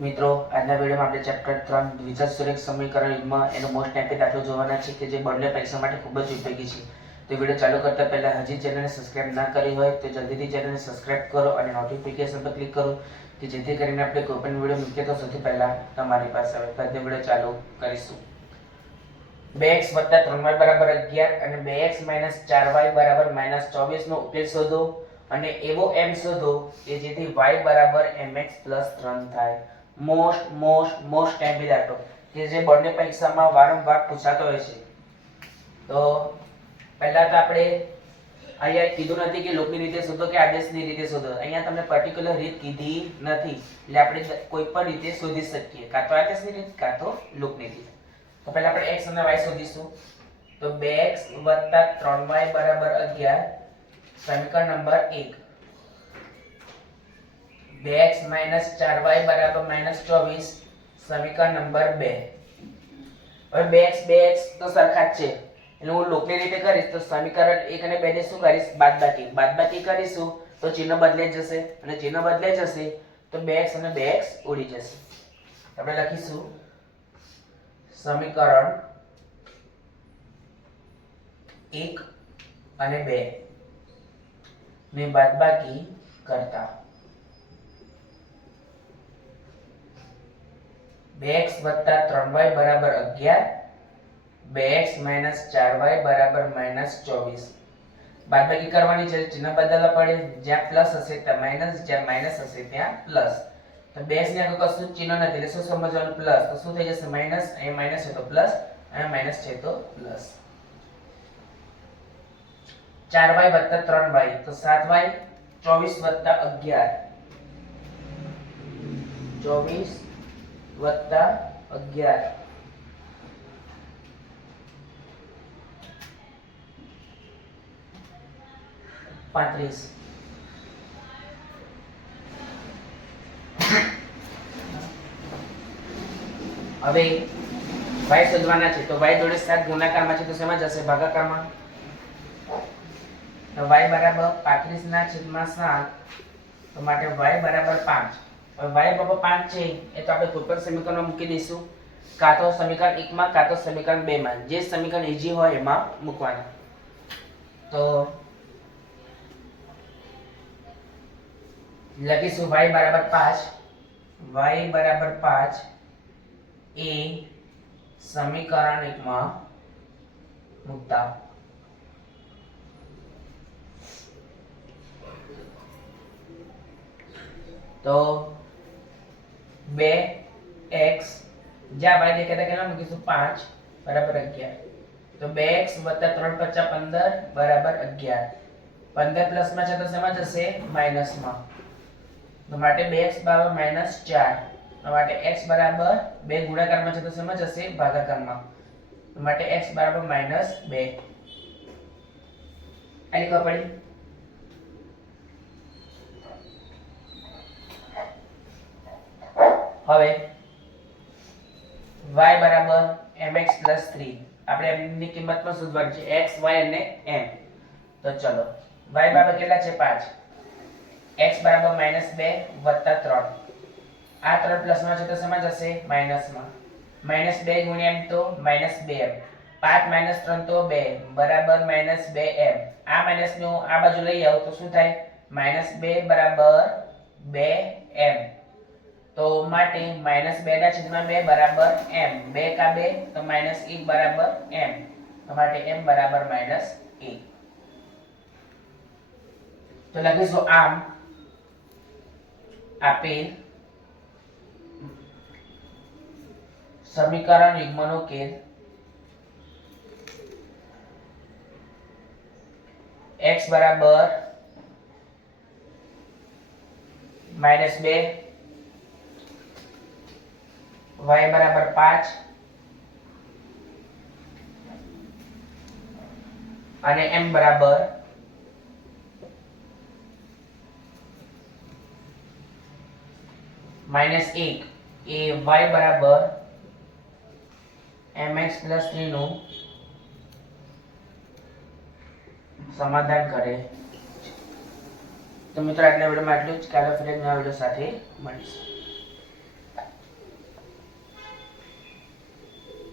મિત્રો આજના વિડીયોમાં આપણે ચેપ્ટર 3 દ્વિસંયોજક સમીકરણ યુગ્મ એનો મોસ્ટ ટાઈપી દાખલો જોવાના છે કે જે બોર્ડની પરીક્ષા માટે ખૂબ જ ઉપયોગી છે. તો વિડીયો ચાલુ કરતા પહેલા હજી ચેનલને સબસ્ક્રાઇબ ના કરી હોય તો જલ્દીથી ચેનલને સબસ્ક્રાઇબ કરો અને નોટિફિકેશન પર ક્લિક કરો કે જેથી કરીને આપણે કોઈ પણ વિડીયો મૂકીએ તો સૌથી પહેલા તમારી પાસે આવે. તો આજનો વિડીયો ચાલુ કરીશું. 2x 3y 11 અને 2x 4y 24 નો ઉકેલ શોધો અને એવો m શોધો કે જેથી y mx 3 થાય. મોસ્ટ ટાઈપી દાખલો કે જે બોર્ડની પરીક્ષામાં વારંવાર પૂછાતો હોય છે. તો પહેલા તો આપણે અહીંયા કીધું નથી કે લોકની રીતે શોધો કે આદેશની રીતે શોધો. અહીંયા તમને પર્ટિક્યુલર રીત કીધી નથી, એટલે આપણે કોઈ પણ રીતે શોધી શકીએ, કાં તો આદેશની રીત કાં તો લોકની રીત. તો પહેલા આપણે x અને y શોધીશું. તો 2x 3y 11 સમીકરણ નંબર 1. 2x 4y -24 સમીકરણ નંબર 2. હવે 2x તો સરખા જ છે, એટલે હું લોકની રીતે કરીશ તો સમીકરણ 1 અને 2 ને શું કરીશ? બાદબાકી કરીશું તો ચિહ્ન બદલાઈ જશે, અને ચિહ્ન બદલાઈ જશે તો 2x અને 2x ઉડી જશે. આપણે લખીશું સમીકરણ 1 અને 2 ને બાદબાકી કરતા 2x 3y 11 2x 4y -24. બાદબાકી કરવાની છે, ચિહ્ન બદલવા પડે. જ્યાં પ્લસ હશે ત્યાં માઈનસ, જ્યાં માઈનસ હશે ત્યાં પ્લસ. તો 2x ની આગળ કશું ચિહ્ન નથી એટલે શું સમજવાનું? પ્લસ. તો શું થઈ જશે? માઈનસ. અહીં માઈનસ છે તો પ્લસ, અહીં માઈનસ છે તો પ્લસ. 4y 3y તો 7y 24 11 24 +11 35. હવે y શોધવાના છે. તો y જોડે 7 ગુણાકારમાં છે તો શેમાં જશે? ભાગાકારમાં. તો y = 35/7 તો માટે y = 5. હવે y = 5 છે એ તો આપણે કોઈ પણ સમીકરણમાં મૂકી દઈશું, કાં તો સમીકરણ 1 માં કાં તો સમીકરણ 2 માં. જે સમીકરણ ઈઝી હોય એમાં મૂકવાના. તો લખીશું y = 5 એ સમીકરણ 1 માં મૂકતા તો 2x જ્યાં y દેખાતા કેટલા મૂકીશું? 5 = 11. તો 2x + 3 × 5 = 15 15 પ્લસમાં છે તો શેમાં જશે? માઈનસમાં. તો માટે 2x = -4 તો માટે x બરાબર 2 ગુણાકારમાં છે તો શેમાં જશે? ભાગાકારમાં. તો માટે x = -2 આ લીખવા પડી. હવે y = mx 3. આપણે m ની કિંમત પણ શોધવાની છે, x y અને m. તો ચલો y બરાબર કેટલા છે? 5. x બરાબર -2 + 3. આ 3 પ્લસમાં છે તો શેમાં જશે? માઈનસમાં. -2 × m તો -2m. 5 - 3 તો 2 બરાબર -2m. આ માઈનસ નું આ બાજુ લઈ આવો તો શું થાય? -2 બરાબર 2m. તો માટે -2/2 બરાબર m. 2 કા 2 તો -1 બરાબર m. તો માટે m બરાબર -1. તો લખીશું આમ આપેલ સમીકરણ યુગ્મનો ઉકેલ x બરાબર -2 y બરાબર 5 અને m બરાબર -1 એ y બરાબર mx 3 નું સમાધાન કરે. તો મિત્રો આજના વિડીયોમાં આટલું જ. કાલે ફરી નવા વિડીયો સાથે મળીશું.